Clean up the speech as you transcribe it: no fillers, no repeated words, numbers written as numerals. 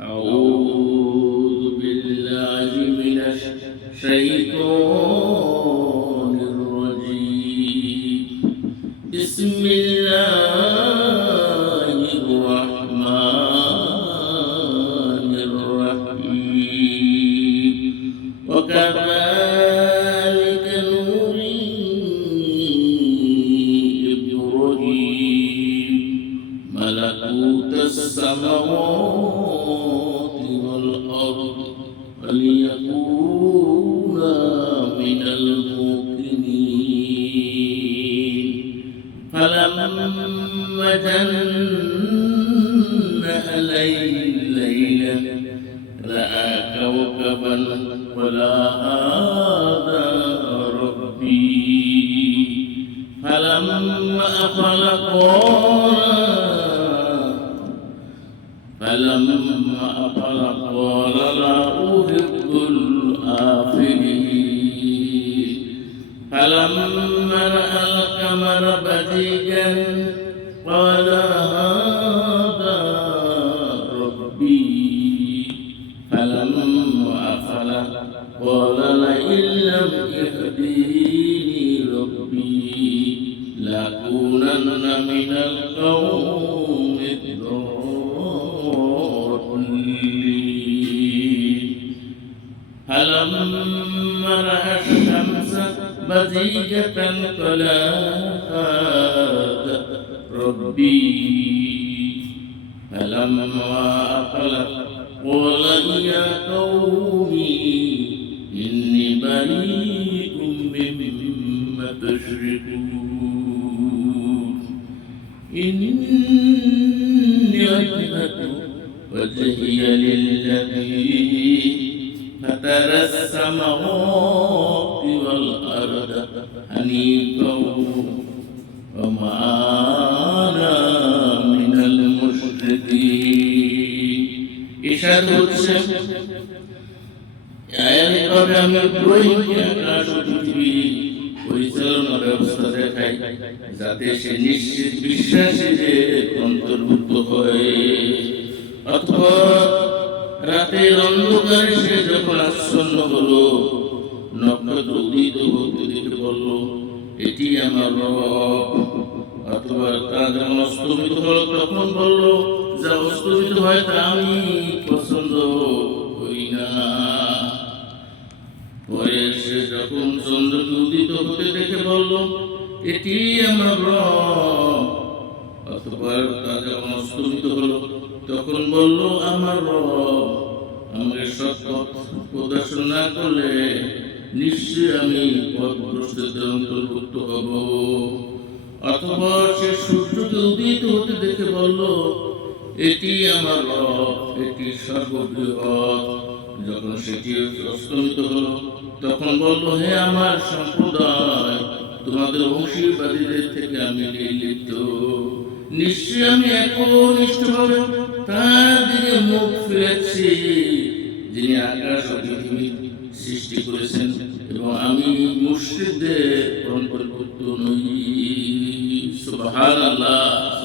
أعوذ بالله من الشيطان الرجيم بسم الله الرحمن الرحيم وكذلك نري إبراهيم ملكوت السماوات والأرض وليكون من الموقنين فلما جن عليه الليل رأى كوكبا قال هذا ربي فلما أفل قال لا أحب الآفلين فلما رأى القمر بزيغا قال هذا ربي فلما أفل قال لئن لم يهديني ربي لأكونن من القوم الضالين فلما رأى الشمس بزيغة قال هذا ربي فلما أفلت قال يا قوم إني بريء مما تشركون إني وجهت وجهي للذي فطر السماوات والأرض حنيفا وما أنا من المشركين إشهد আমি ইব্রাহিমকে আকাশ ও পৃথিবী পরিচালনার ব্যবস্থা দেখাই যাতে সে নিশ্চিত বিশ্বাসীদের অন্তর্ভুক্ত হয়। অথবা রাতের অন্ধকারে সে যখন আচ্ছন্ন হলো নক্ষত্র উদিত হতে দেখে বলল এটি আমার রব। অথবা তা যখন অস্তমিত হলো তখন বলল যা অস্তমিত হয় তা আমি পছন্দ করি না। পরে সে যখন চন্দ্রকে উদিত হতে দেখে বলল এটি আমার রব। অতঃপর তা যখন অস্তমিত হলো তখন বলল আমার রব আমাকে সৎ পথ প্রদর্শন না করলে নিশ্চয়ই আমি পথভ্রষ্টদের অন্তর্ভুক্ত হব। অথবা সে সূর্যকে উদিত হতে দেখে বলল এটি আমার রব, এটি সর্ববৃহৎ। যখন সেটি অস্তমিত হলো তখন বলল হে আমার সম্প্রদায় তোমাদের অংশীবাদীদের থেকে আমি নির্লিপ্ত। নিশ্চয়ই আমি একনিষ্ঠভাবে তার দিকে মুখ ফিরেছি যিনি আকাশ ও পৃথিবী সৃষ্টি করেছেন এবং আমি মুশরিকদের অন্তর্ভুক্ত নই। সুবহানাল্লাহ।